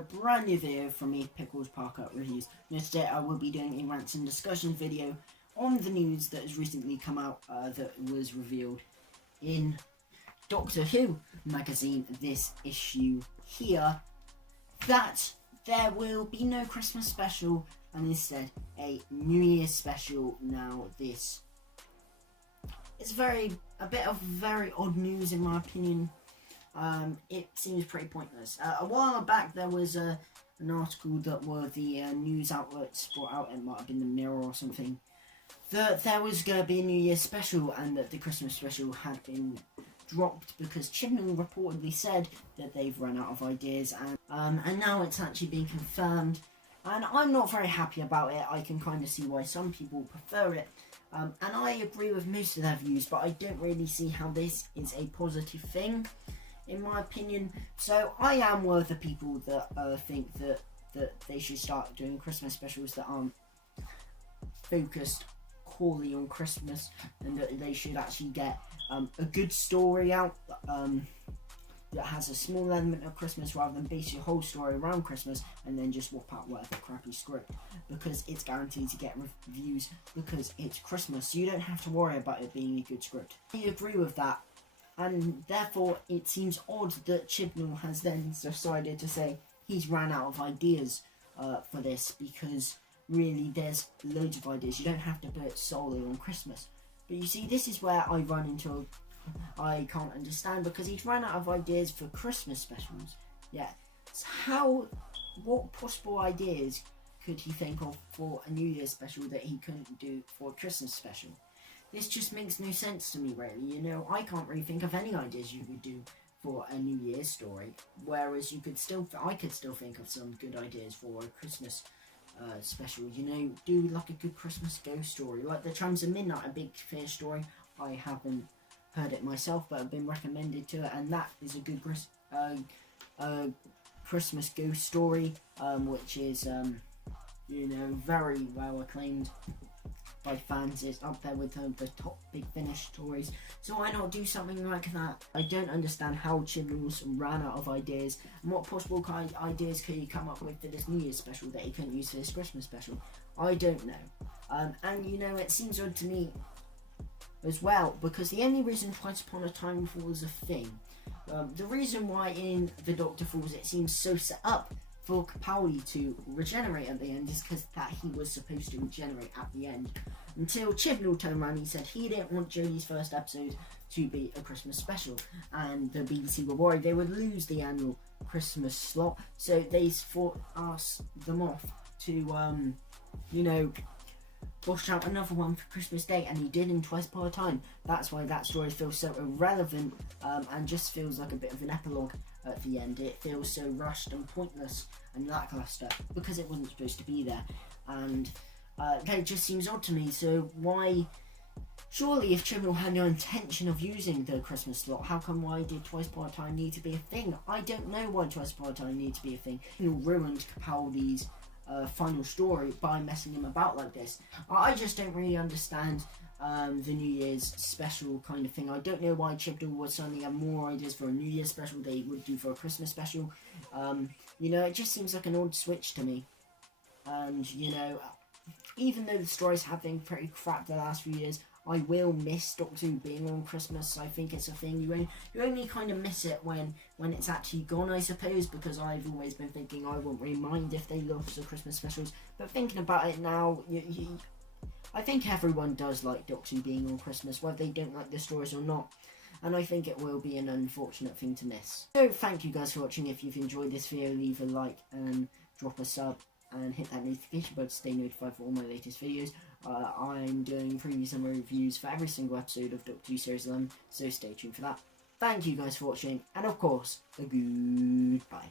another brand new video from me, Pickles Parker Reviews. Now today I will be doing a rants and discussion video on the news that has recently come out that was revealed in Doctor Who magazine, this issue here, that there will be no Christmas special and instead a New Year's special. Now this is a bit of very odd news in my opinion. It seems pretty pointless. A while back there was an article that the news outlets brought out, it might have been the Mirror or something, that there was going to be a New Year's special and that the Christmas special had been dropped because Chibnall reportedly said that they've run out of ideas, and now it's actually been confirmed, and I'm not very happy about it. I can kind of see why some people prefer it, and I agree with most of their views, but I don't really see how this is a positive thing in my opinion. So I am one of the people that think that they should start doing Christmas specials that aren't focused wholly on Christmas, and that they should actually get a good story out that has a small element of Christmas rather than base your whole story around Christmas and then just whop out whatever crappy script, because it's guaranteed to get reviews because it's Christmas, so you don't have to worry about it being a good script. I agree with that, and therefore it seems odd that Chibnall has then decided to say he's ran out of ideas for this, because really there's loads of ideas. You don't have to put it solely on Christmas. But you see, this is where I run into I can't understand, because he's run out of ideas for Christmas specials. Yeah, so what possible ideas could he think of for a New Year's special that he couldn't do for a Christmas special? This just makes no sense to me, really. You know, I can't really think of any ideas you could do for a New Year's story, whereas I could still think of some good ideas for a Christmas special. You know, do like a good Christmas ghost story, like the Chimes of Midnight, a big fear story. I haven't heard it myself, but I've been recommended to it, and that is a good Christmas ghost story, which is you know, very well acclaimed by fans. It's up there with the top Big Finish stories, so why not do something like that? I don't understand how Chibnall's ran out of ideas, and what possible kind of ideas could he come up with for this New Year's special that he couldn't use for this Christmas special? I don't know. And you know, it seems odd to me as well, because the only reason Twice Upon a Time was a thing, the reason why in The Doctor Falls it seems so set up for Capaldi to regenerate at the end is because that he was supposed to regenerate at the end, until Chibnall turned around and he said he didn't want Jodie's first episode to be a Christmas special, and the BBC were worried they would lose the annual Christmas slot, so they asked them off to you know, push out another one for Christmas Day, and he did in Twice Upon a Time. That's why that story feels so irrelevant, and just feels like a bit of an epilogue at the end. It feels so rushed and pointless and lackluster because it wasn't supposed to be there, and that just seems odd to me. So why, surely if Chibnall had no intention of using the Christmas slot, why did Twice Upon a Time need to be a thing? I don't know why Twice Upon a Time needed to be a thing. He ruined Capaldi's final story by messing him about like this. I just don't really understand the New Year's special kind of thing. I don't know why Chibnall would suddenly have more ideas for a New Year's special than he would do for a Christmas special. You know, it just seems like an odd switch to me. And you know, even though the stories have been pretty crap the last few years, I will miss Doctor Who being on Christmas. I think it's a thing. You only kind of miss it when it's actually gone, I suppose, because I've always been thinking I wouldn't really mind if they lost the Christmas specials. But thinking about it now, I think everyone does like Doctor Who being on Christmas, whether they don't like the stories or not. And I think it will be an unfortunate thing to miss. So thank you guys for watching. If you've enjoyed this video, leave a like and drop a sub, and hit that notification bell to stay notified for all my latest videos. I'm doing previews and reviews for every single episode of Doctor Who Series 11, so stay tuned for that. Thank you guys for watching, and of course, a goodbye.